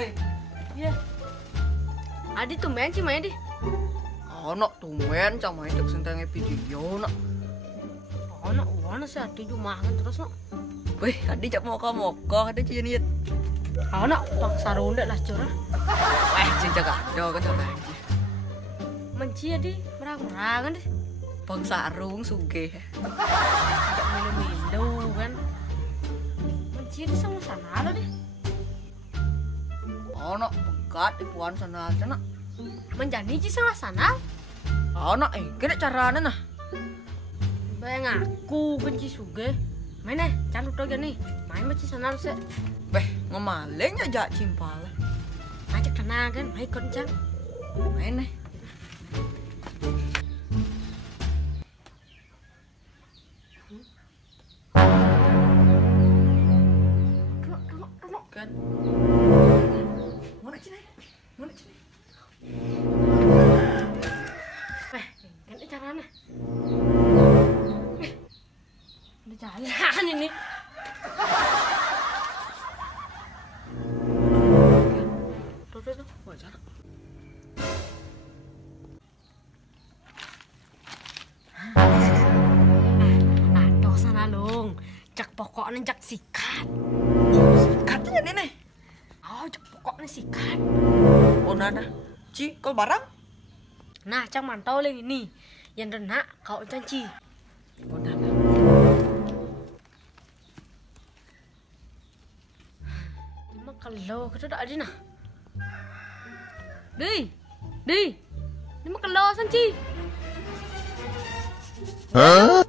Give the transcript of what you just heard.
Woi. Iya. Adi tumben sih main di. Ono tumben cama itu sentenge video nak. Ono sih adi jumangan terus no. Wih, adi cak moka-moka, adi cian iet. Ono pak sarunda lah curah. Weh, cincak ada kan sama aja. Menci adi merang-merangan deh. Bang sarung suge. Tidak milu-milu kan. Menci di sama sana lo deh. Ono pegat ipuan sana sana. Menjani ci sama sana. Ono kena caranya nah. Bayang aku benci suge. Main calut aja nih. Main menci sana sih. Beh, ngemaling aja cimpal. Ajak tenang kan, main kencang. Main nih. Kan. Mana cina? Mana cina? Kan caranya. Udah jalan ini. Tuh, wajar. Aduh sana long, cak pokoknya cak sikat. Sikatnya nih. Oh, cak pokoknya sikat. Oh nana, ci, kau barang? Nah, cak mantau lagi ini. Yang renak kau canci. Oh nana. Emang kalau kita tak ada nah. Di, ini mah kalau sanci. Hah?